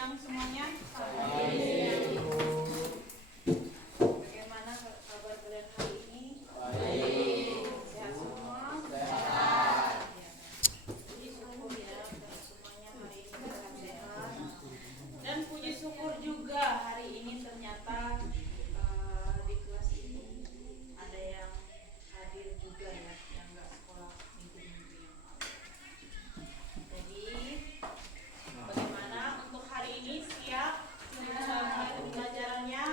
siang semuanya. Bagaimana kabar kalian hari ini? Baik. Sehat semua? Sehat. Puji syukur ya, semuanya hari ini sehat-sehat. Dan puji syukur juga hari ini ternyata di kelas ini ada yang hadir juga ya, yang nggak sekolah minggu-minggu yang lalu. Jadi bagaimana untuk hari ini, siap mulai pembelajarannya?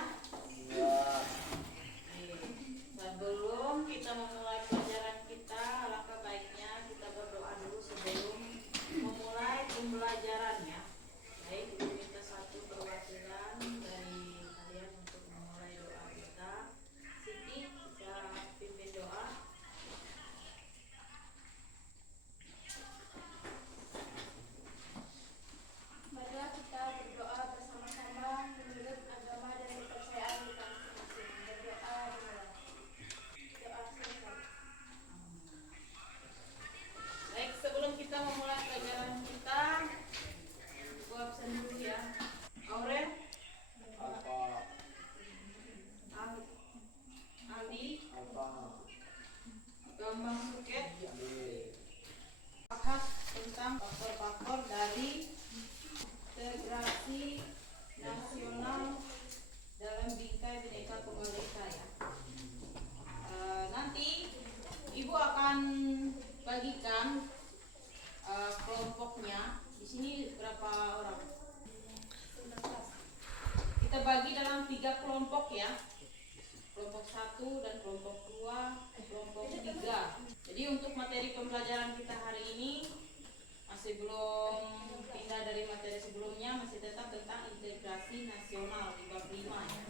Sebelum kita memulai pelajaran kita, alangkah baiknya kita berdoa dulu sebelum memulai pembelajarannya. Baik, kita minta satu perwakilan dari kalian untuk memulai doa kita. Siti bisa pimpin doa. Marilah kita berdoa bersama-sama menurut agama dan kepercayaan kita masing-masing. Berdoa dimulai. Doa selesai. Baik, sebelum kita memulai pelajaran kita, gua absen dulu ya. Aurel, Ali, Bambang Suket, bahas tentang faktor-faktor dari integrasi nasional dalam bingkai Bhinneka Tunggal Ika ya. Nanti Ibu akan bagikan kelompoknya. Di sini berapa orang? 19. Kita bagi dalam 3 kelompok ya. Kelompok 1 dan kelompok 2, kelompok 3. Jadi untuk materi pembelajaran kita hari ini masih belum pindah dari materi sebelumnya, masih tetap tentang integrasi nasional di bab 5 ya.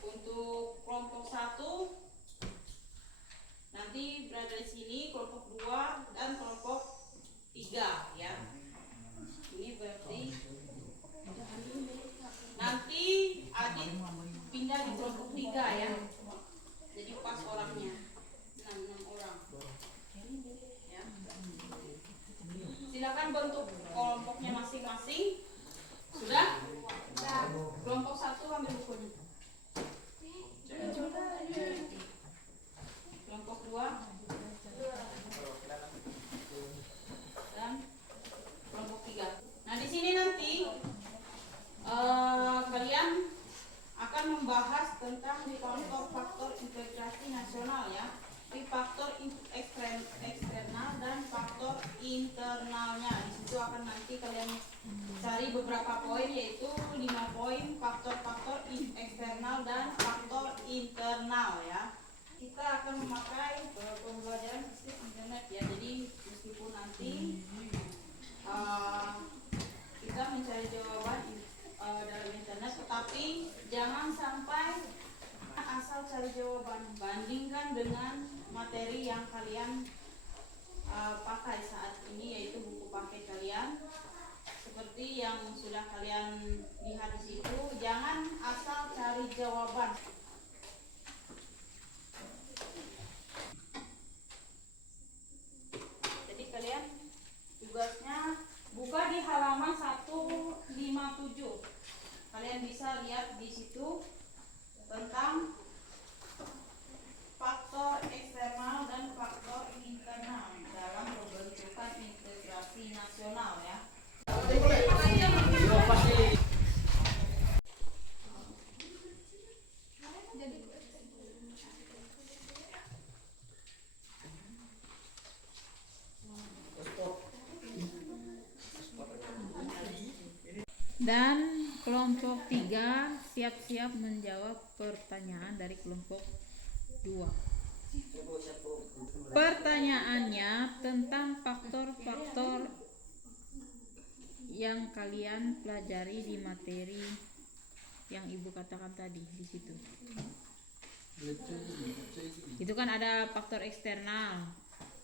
Untuk kelompok 1 nanti berada di sini, kelompok 2 dan kelompok 3 ya. Ini berarti nanti Adit pindah di kelompok 3 ya. Jadi pas orangnya 6 orang. Ya. Silakan bentuk kelompoknya masing-masing. Sudah? Nah, kelompok 1 ambil bukunya. Kelompok 2 dan kelompok 3. Nah, di sini nanti kalian akan membahas tentang faktor integrasi nasional ya. Di faktor eksternal dan faktor internalnya. Di situ akan nanti kalian cari beberapa poin, yaitu 5 poin faktor-faktor eksternal dan faktor internal ya. Kita akan memakai pembelajaran sistem internet ya. Jadi meskipun nanti kita mencari jawaban dalam internet, tetapi jangan sampai asal cari jawaban. Bandingkan dengan materi yang kalian pakai saat ini, yaitu buku paket kalian. Seperti yang sudah kalian lihat di situ, jangan asal cari jawaban. Jadi kalian tugasnya buka di halaman 157. Kalian bisa lihat di situ tentang faktor eksternal dan faktor internal dalam pembentukan integrasi nasional ya. Dan kelompok 3 siap-siap menjawab pertanyaan dari kelompok 2. Pertanyaannya tentang faktor-faktor yang kalian pelajari di materi yang Ibu katakan tadi di situ. Itu kan ada faktor eksternal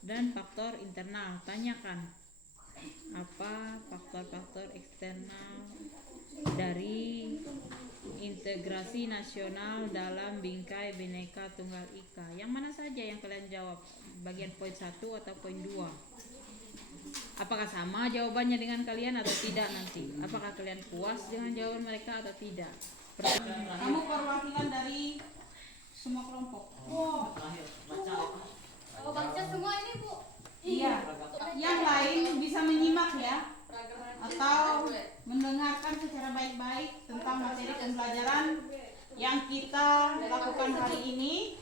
dan faktor internal. Tanyakan apa faktor-faktor eksternal dari integrasi nasional dalam bingkai Bhinneka Tunggal Ika. Yang mana saja yang kalian jawab? Bagian poin 1 atau poin 2? Apakah sama jawabannya dengan kalian atau tidak nanti? Apakah kalian puas dengan jawaban mereka atau tidak? Kamu perwakilan dari semua kelompok. Oh, baca semua ini Bu. Iya. Yang lain bisa menyimak ya, atau mendengarkan secara baik-baik tentang materi pembelajaran yang kita lakukan hari ini.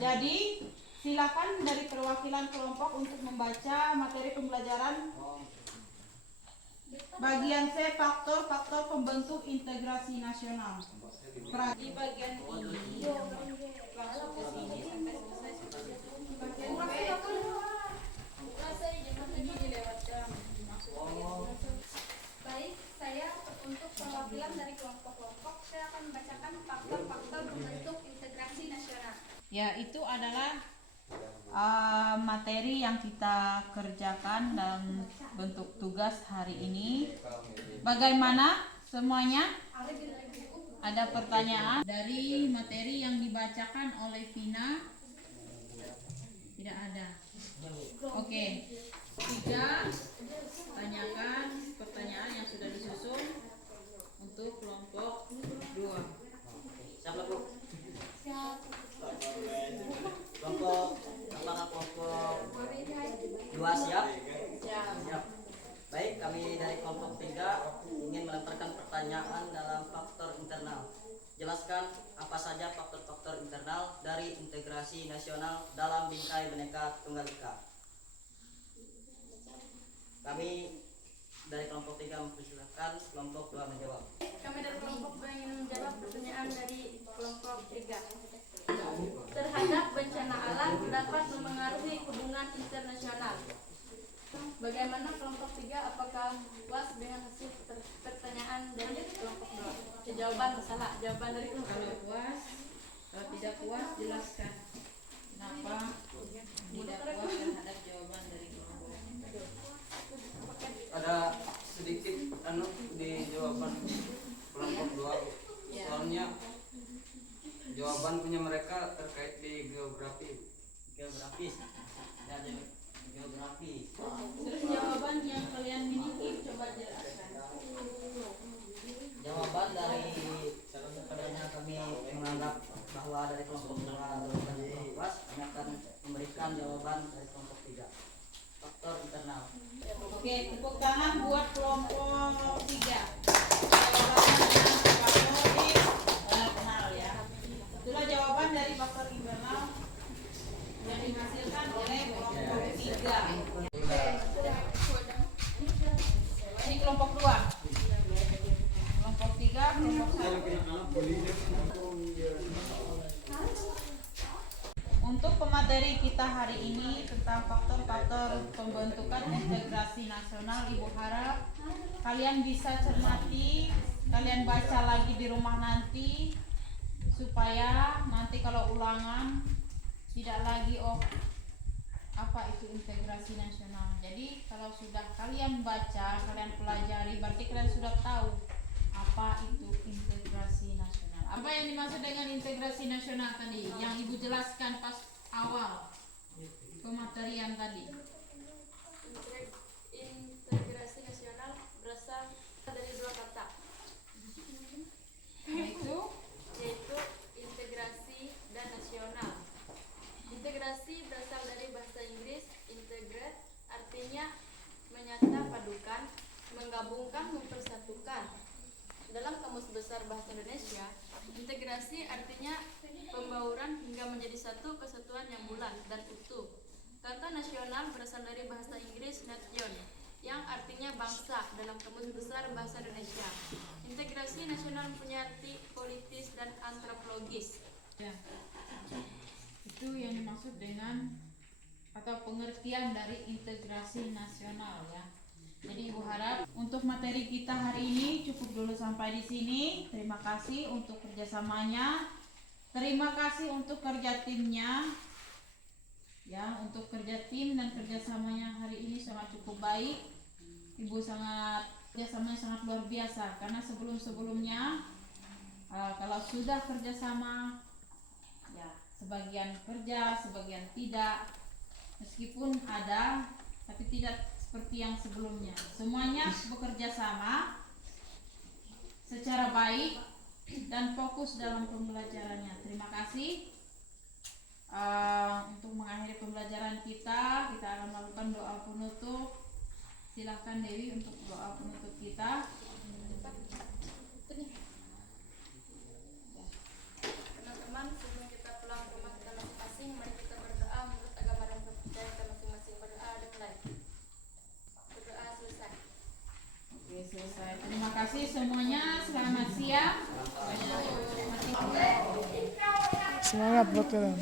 Jadi silakan dari perwakilan kelompok untuk membaca materi pembelajaran bagian C, faktor-faktor pembentuk integrasi nasional. Di bagian ini langsung ke sini sampai selesai sudah. Di bagian B ini dilewatkan. Baik, saya untuk perwakilan dari kelompok-kelompok, saya akan membacakan faktor-faktor pembentuk integrasi nasional. Ya, itu adalah materi yang kita kerjakan dalam bentuk tugas hari ini. Bagaimana semuanya? Ada pertanyaan dari materi yang dibacakan oleh Vina? Tidak ada. Oke. 3, tanyakan pertanyaan yang sudah disusun untuk kelompok 2. Siapa Bu? Kelompok apakah kelompok 2 siap? Siap. Baik, kami dari kelompok 3 ingin melemparkan pertanyaan dalam faktor internal. Jelaskan apa saja faktor-faktor internal dari integrasi nasional dalam bingkai Bhinneka Tunggal Ika. Kami dari kelompok 3 mempersilahkan kelompok 2 menjawab. Kami dari kelompok 2 ingin menjawab pertanyaan dari kelompok 3. Terhadap bencana alam dapat memengaruhi hubungan internasional. Bagaimana kelompok 3, apakah puas dengan hasil pertanyaan dari kelompok 2? Jawaban masalah, jawaban dari kelompok. Kalau puas, kalau tidak puas jelaskan kenapa tidak puas terhadap jawaban dari kelompok. Ada sedikit di jawaban kelompok 2. Soalnya jawaban punya mereka terkait di geografis. Ya, geografi. Terus jawaban yang kalian miliki coba jelaskan. Jawaban dari sebenarnya kami menganggap bahwa dari kelompok 2 jawaban yang puas, kami akan memberikan jawaban dari kelompok 3. Faktor internal. Oke, tepuk tangan buat kelompok 3. Jawabannya faktor internal ya. Itulah jawaban dari faktor internal yang dihasilkan oleh kelompok 3. Ini kelompok 2. Kelompok 3, kelompok 1. Untuk pemateri kita hari ini tentang faktor-faktor pembentukan integrasi nasional, Ibu harap kalian bisa cermati, kalian baca lagi di rumah nanti, supaya nanti kalau ulangan tidak lagi apa itu integrasi nasional. Jadi kalau sudah kalian baca, kalian pelajari, berarti kalian sudah tahu apa itu integrasi nasional. Apa yang dimaksud dengan integrasi nasional tadi? Yang Ibu jelaskan pas awal pematerian tadi. Integrasi nasional berasal dari 2 kata, Yaitu integrasi dan nasional. Integrasi berasal dari bahasa Inggris integrate, artinya menyata padukan, menggabungkan, mempersatukan. Dalam Kamus Besar Bahasa Indonesia, integrasi artinya pembauran hingga menjadi satu kesatuan yang bulat dan utuh. Kata nasional berasal dari bahasa Inggris nation, yang artinya bangsa dalam Kamus Besar Bahasa Indonesia. Integrasi nasional punya arti politis dan antropologis. ya, itu yang dimaksud dengan atau pengertian dari integrasi nasional ya. Jadi Ibu harap untuk materi kita hari ini cukup dulu sampai di sini. Terima kasih untuk kerjasamanya. Terima kasih untuk kerja timnya. Ya, untuk kerja tim dan kerjasamanya hari ini sangat cukup baik. Ibu kerjasamanya sangat luar biasa karena sebelum-sebelumnya kalau sudah kerjasama, ya sebagian kerja, sebagian tidak. Meskipun ada, tapi tidak seperti yang sebelumnya. Semuanya bekerja sama secara baik dan fokus dalam pembelajarannya. Terima kasih. Untuk mengakhiri pembelajaran kita akan melakukan doa penutup. Silahkan Dewi untuk doa penutup kita. Teman-teman, sebelum kita pulang ke rumah kita masing-masing, mari kita berdoa menurut agama dan kepercayaan kita masing-masing. Berdoa dan mulai. Berdoa selesai. Oke, selesai. Terima kasih semuanya. Selamat siang. Semangat buat kalian.